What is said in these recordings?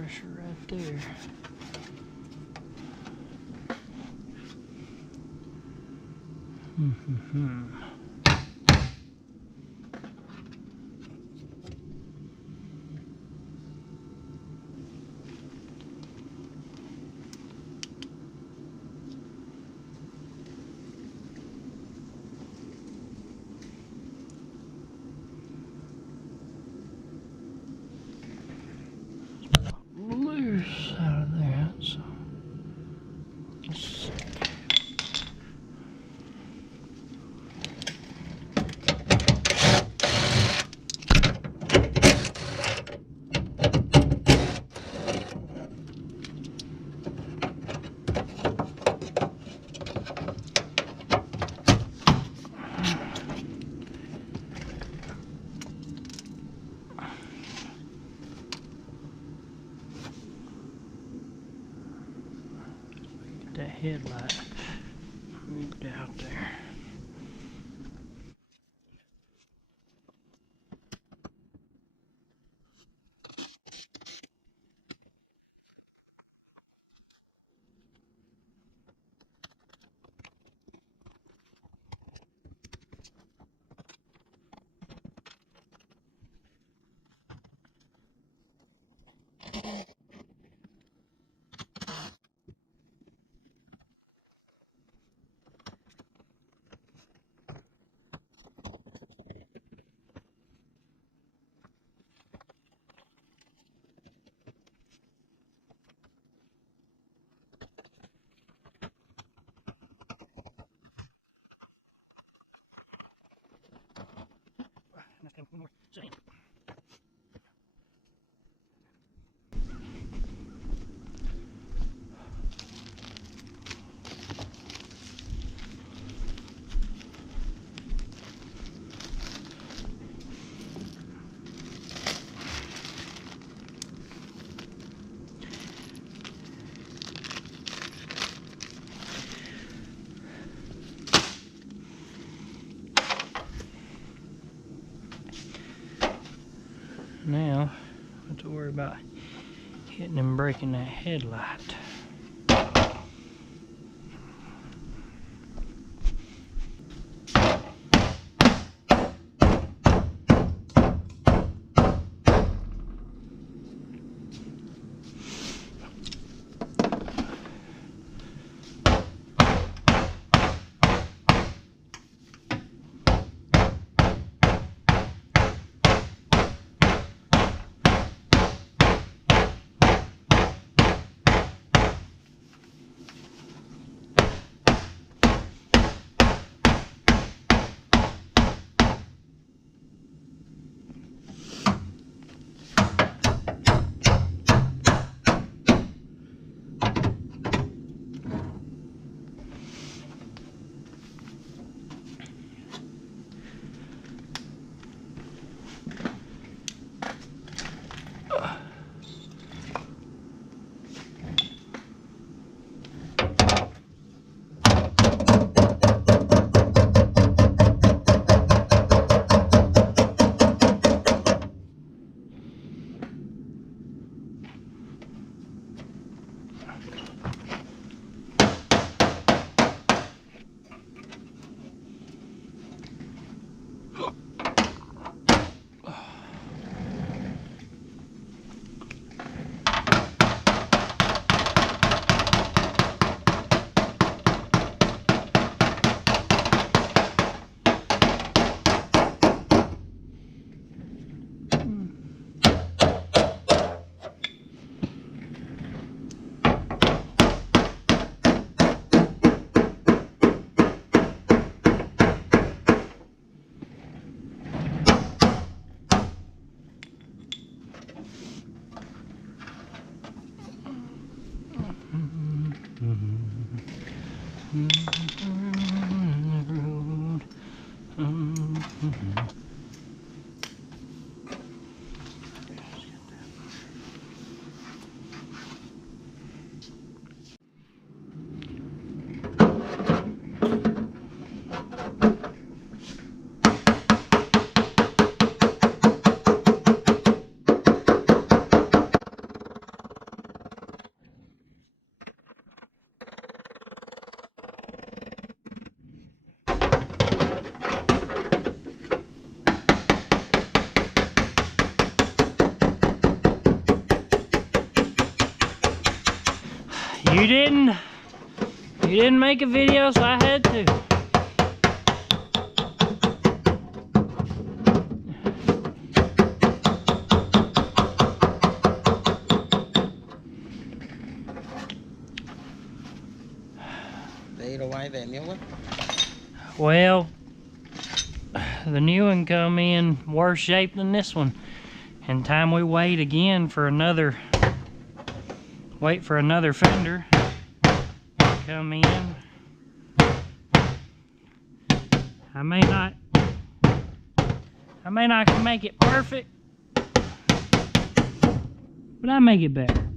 pressure right there. Loose out of there, so let's see. That headlight moved out there. Now, I have to worry about hitting and breaking that headlight. You didn't make a video, so I had to. They ate away that new one? Well, the new one come in worse shape than this one. And time we wait again for another, fender to come in. I may not can make it perfect, but I make it better,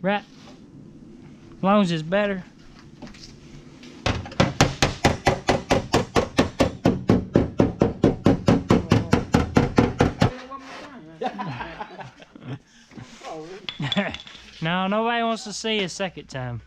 right? As long as it's better. No, nobody wants to see a second time.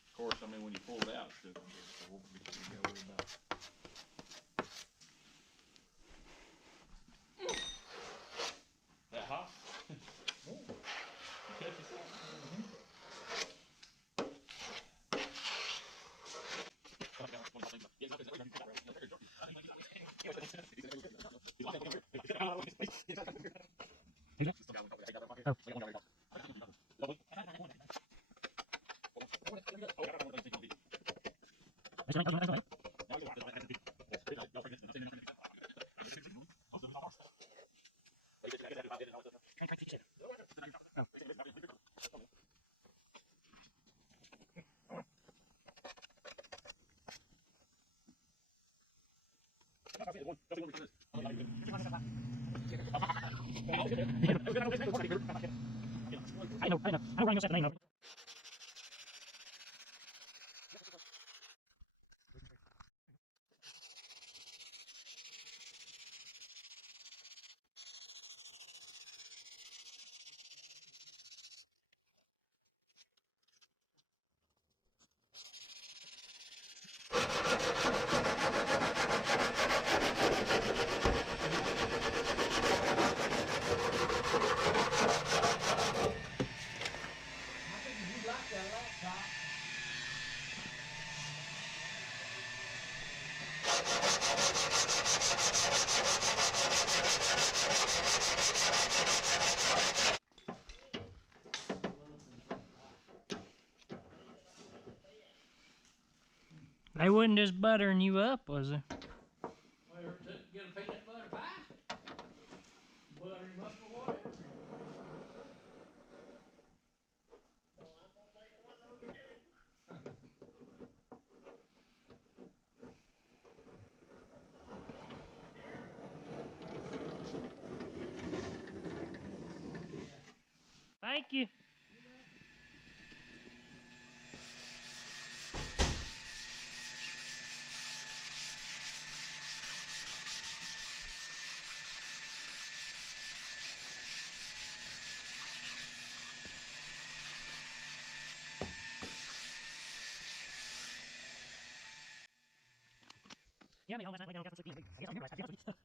Of course, I mean, when you pull it out, it's that hot? I know. I know Ryan said the name. They wasn't just buttering you up, was they? Get a peanut butter pie? Buttery muscle water? Thank you. Yeah, I mean, last night I got some sleep. I guess I remember last night I got some sleep.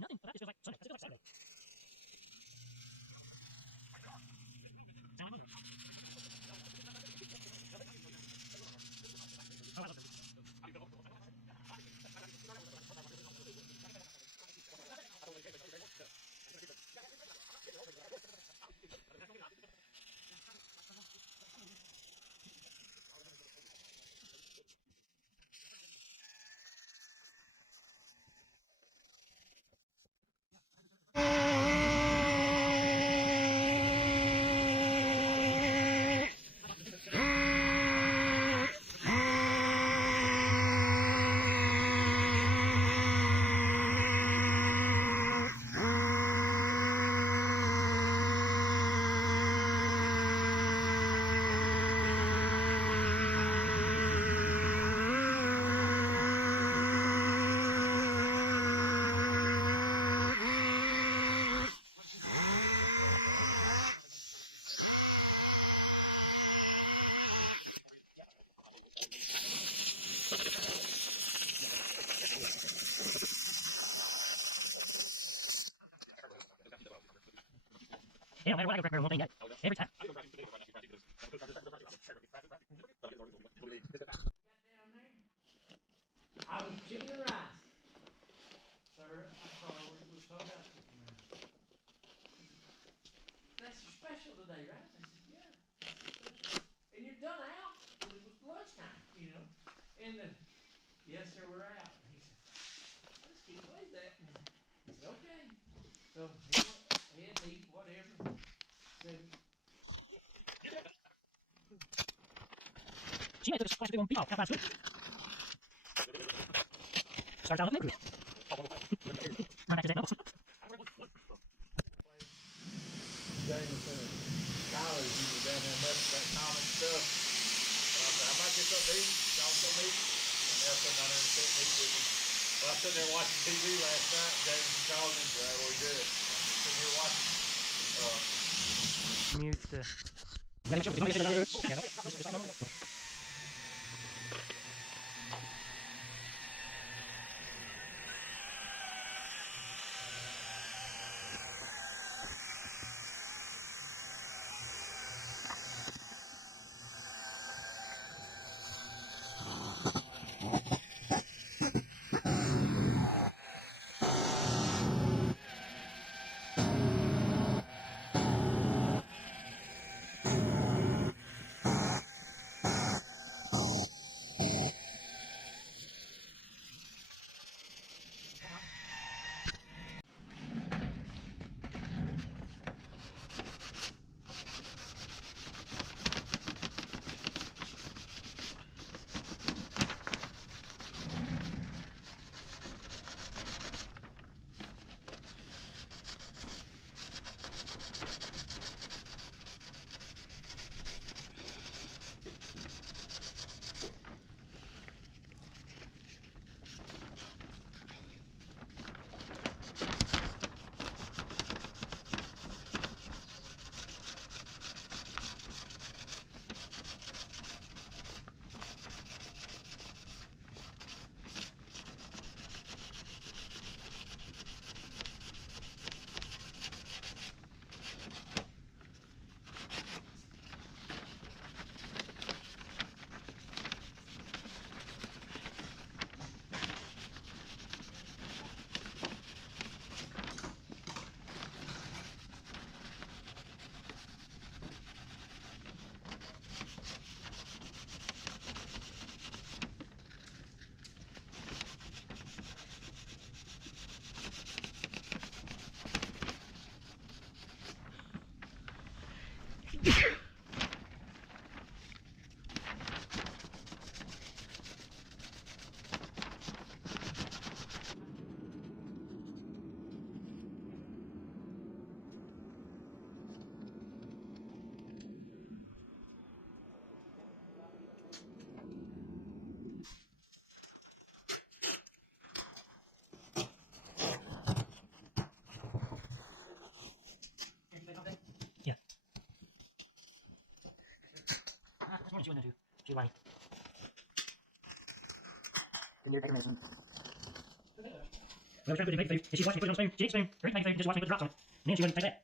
Nothing. That just feels like Sunday. That just feels like Saturday. Oh, I love them. Yeah, no matter what, I go correct the whole thing. Every time. I was chicken and rice. Sir, I'm sorry, we was talking about chicken and rice. That's your special today, right? I said, yeah. And you're done out, because it was lunchtime, you know? And yes, sir, we're out. And he said, I just can't believe that. He said, okay. So he had to eat whatever. Said, She made this plastic big one beat off. How about sweet? Starts out with nuclear. Run back to that Jameson and Tyler usually down there messing that common stuff. And I said, I might get something to eat. Y'all come eat. And they'll come down there and sit and eat with me. Well, I was sitting there watching TV last night, and Jameson called me and said, what are you doing? I'm sitting here watching. Mute the. she went into. She lied. Then you're taking medicine. Well, try to put the baby food. Did she watch me put it on the spoon? She ate the spoon. Drink baby food. Just watch me put the drops on it. And then she wouldn't take that.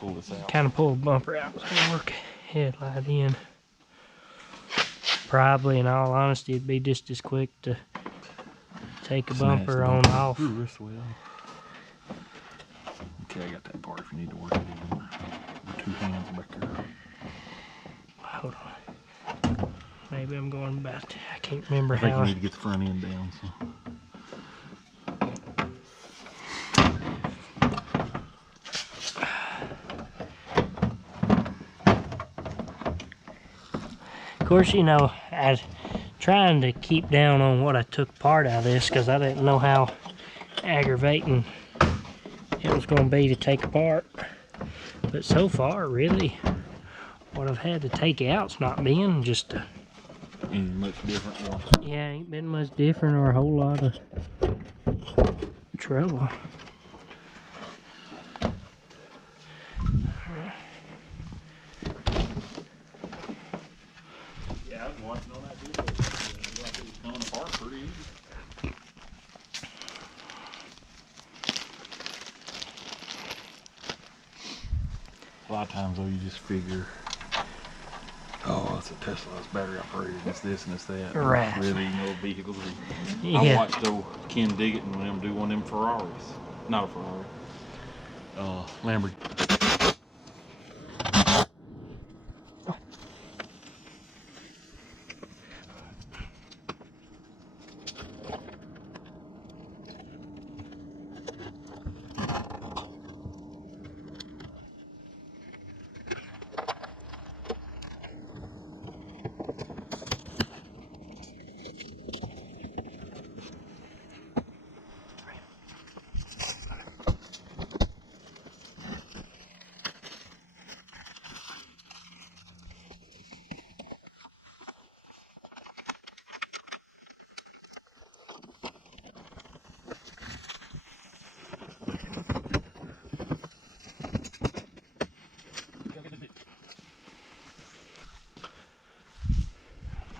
pull this out. Kind of pull the bumper out so I work headlight in. Probably, in all honesty, it'd be just as quick to take a bumper on off. This way. Okay, I got that part if you need to work it in. With 2 hands back there. Hold on. Maybe I'm going about. I can't remember I think how. you need to get the front end down. So. Of course, you know, I was trying to keep down on what I took part out of this because I didn't know how aggravating it was going to be to take apart. But so far, really, what I've had to take out's not been just a, Ain't much different. One. yeah, ain't been much different or a whole lot of trouble. Yeah, I was watching on that video. It looked like it was coming apart pretty easy. A lot of times though, you just figure, oh, it's a Tesla, it's battery operated, it's this and it's that. Right. Really, you know, vehicles. I Yeah. watched Ken Diggett and them do one of them Ferraris. Not a Ferrari. Lamborghini.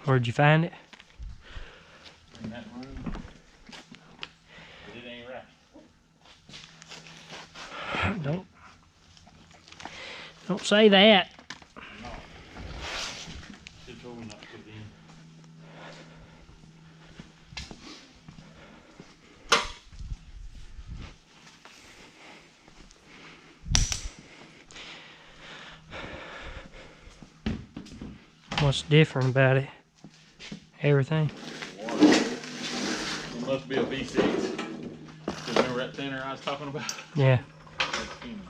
Where'd you find it? In that room. But it ain't right. Don't say that. No. Should told me not to put it in. What's different about it? Everything. Water. It must be a V6. 'Cause remember that thinner I was talking about? Yeah. That's human.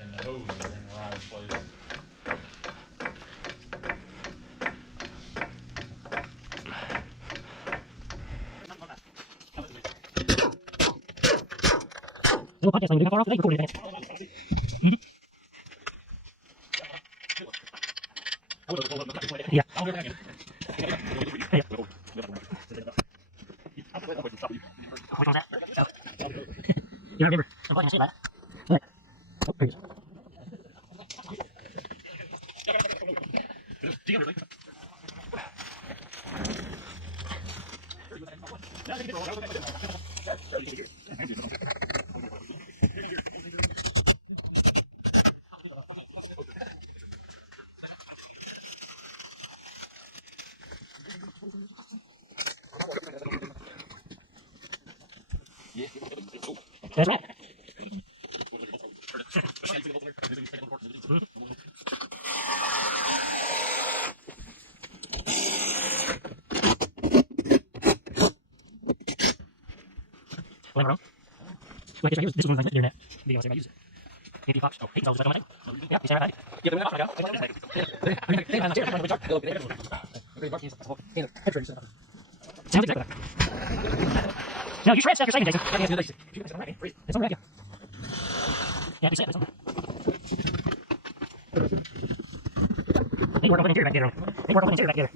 And the hoses are in the right place. Yeah. You remember? I'm going to say that. Oh, there it is. That's right. Well, I don't know. Like I this is one of the things internet. Be honest, I use it. Andy Fox. Oh, hey, so like yeah, he's right. Yeah, but I sounds exactly that. No, you shred stuff you're saying, Jason. It's all right, yeah. Yeah, you said it. to work on putting interior back together. They need to work on putting interior back together.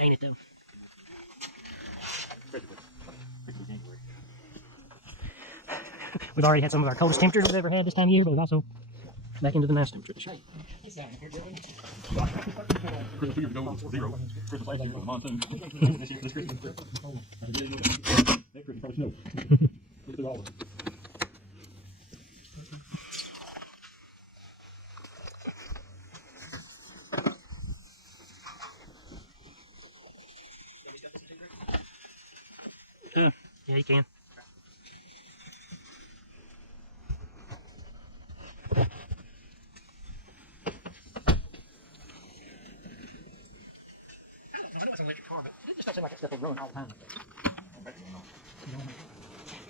Ain't it though? We've already had some of our coldest temperatures we've ever had this time of year, but we've also back into the nice temperatures. Christmas 2 years ago was 0. Christmas last year was a monsoon. This Christmas, next Christmas probably snow. Look through all of them. Yeah, you can.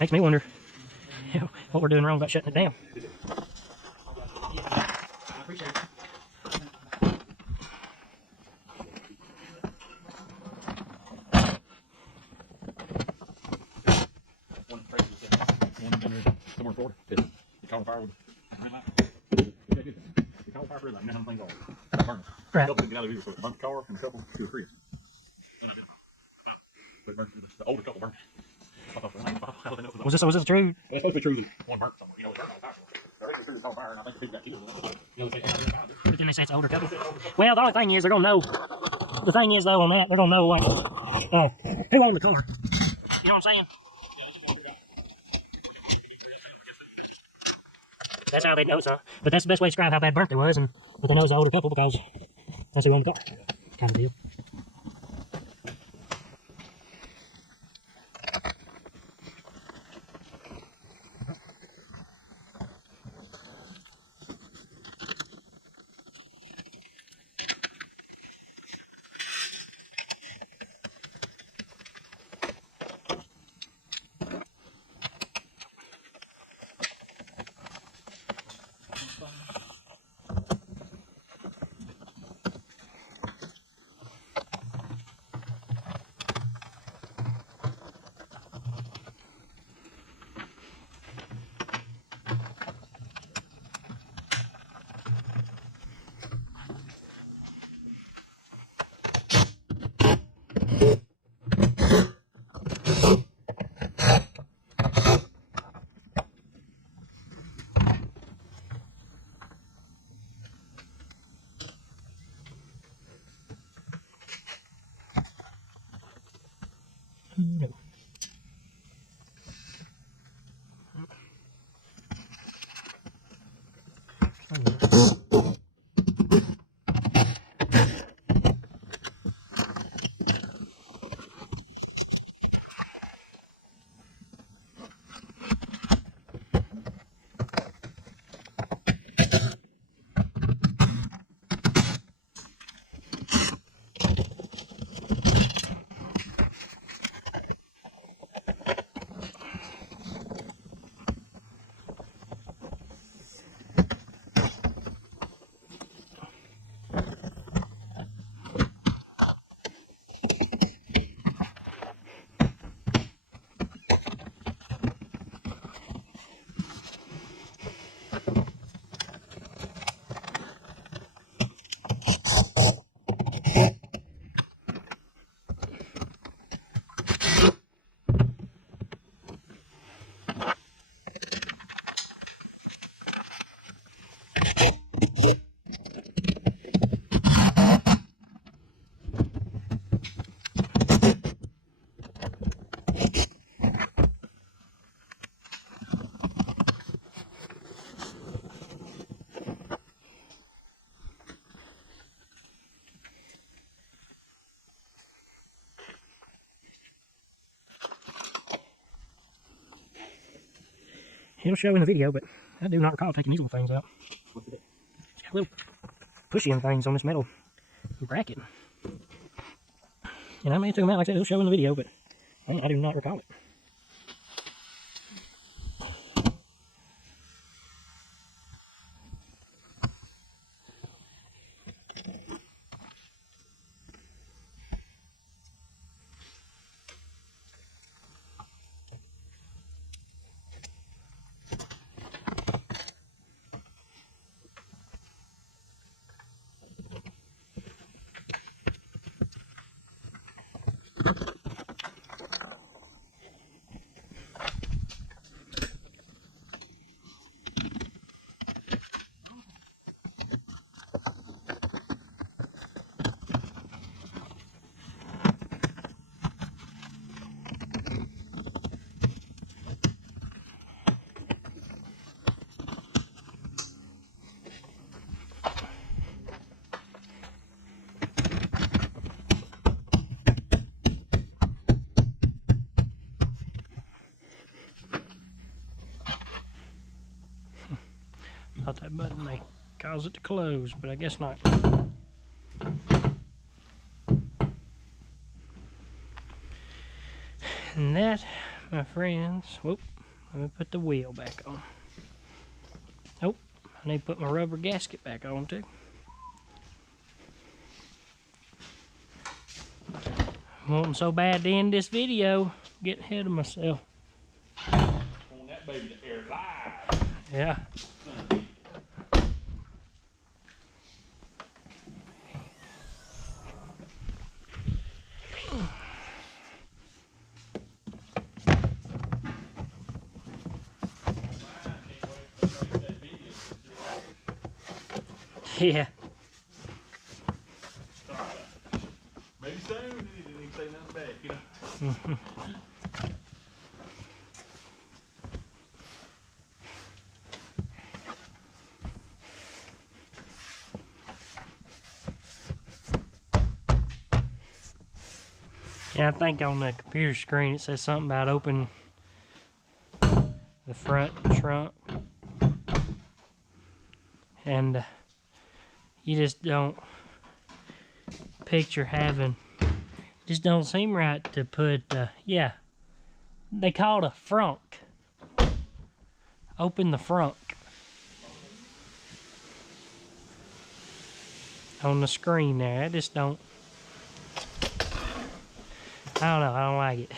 Makes me wonder what we're doing wrong about shutting it down. I appreciate it. One in there somewhere in Florida. He caught on fire with a green light. He caught on fire for like 900 things all. Burning. Right. A couple didn't get out of the vehicle, so it burnt the car and a couple to a Chris. Then I did. But it burnt, the older couple burned. I thought, how do they know? Was this true? It's supposed to be true that one burnt somewhere. You know, it burned on fire. The rest of the crew was on fire, and I think the people got killed. You know, they say, But then they say it's an older couple. Well, the only thing is they're gonna know. The thing is though on that, they're gonna know like who owned the car. You know what I'm saying? That's how they know, so. But that's the best way to describe how bad burnt it was, but they know it's an older couple because that's who owned the car, kind of deal. It'll show in the video, but I do not recall taking these little things out. It's got little pushing things on this metal bracket. And I may have took them out, like I said, it'll show in the video, but I do not recall it. Thought that button may cause it to close, but I guess not. And that, my friends, whoop, let me put the wheel back on. Nope, I need to put my rubber gasket back on too. I'm wanting so bad to end this video, getting ahead of myself. Want that baby to air live. Yeah. Yeah. Maybe soon. He didn't even say nothing back, you know. Yeah, I think on the computer screen it says something about open the front trunk. And you just don't picture having, just don't seem right to put, yeah, they call it a frunk. Open the frunk on the screen there. I just don't, I don't know, I don't like it.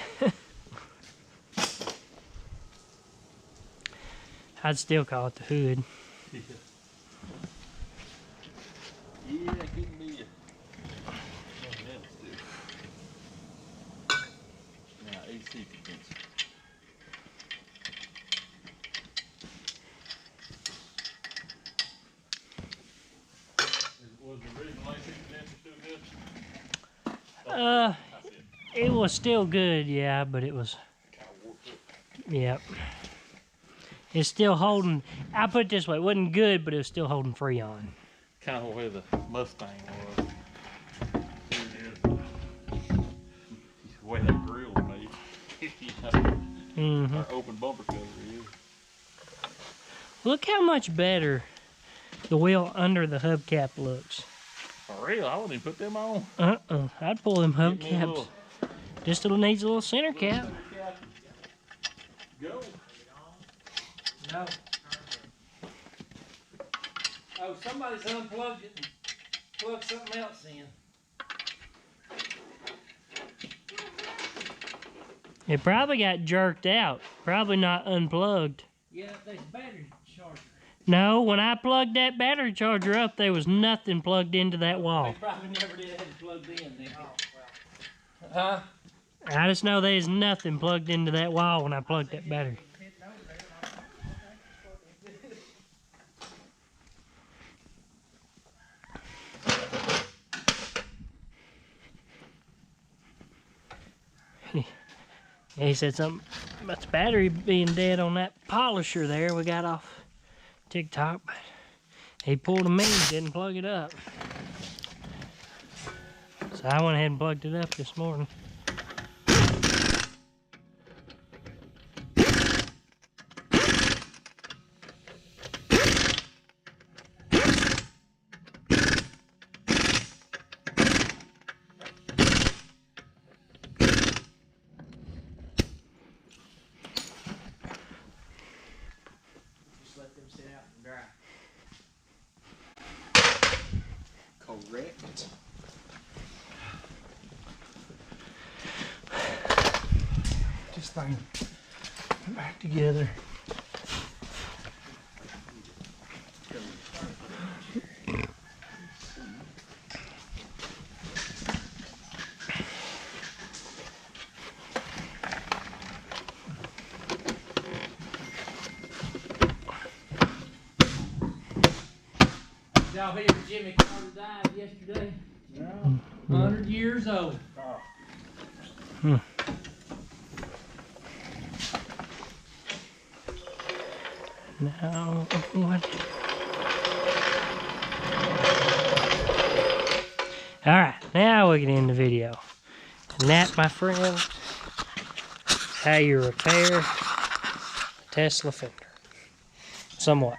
I'd still call it the hood. Yeah, give me something else too. Now AC condenser. Was the original AC condenser still good? It was still good, yeah, but it was, Kind of warped it. yep. It's still holding, I put it this way, it wasn't good, but it was still holding Freon. Kind of where the Mustang was. Here it is. The way that grill was made. Mm-hmm. Our open bumper cover is. Look how much better the wheel under the hubcap looks. For real, I wouldn't even put them on. I'd pull them Get me a hubcaps. little- Just still needs a little center cap. Go. No. Oh, somebody's unplugged it and plugged something else in. It probably got jerked out. Probably not unplugged. Yeah, there's a battery charger. No, when I plugged that battery charger up, there was nothing plugged into that wall. They probably never did have it plugged in then. Huh? I just know there's nothing plugged into that wall when I plugged that battery. He said something about the battery being dead on that polisher there we got off TikTok. But he pulled a me, didn't plug it up. So I went ahead and plugged it up this morning. Just let them sit out and dry. Correct. This thing back together. Did y'all hear Jimmy Carter died yesterday? No. 100 years old. Now, what? Alright, now we can end the video. And that, my friends, is how you repair a Tesla fender. Somewhat.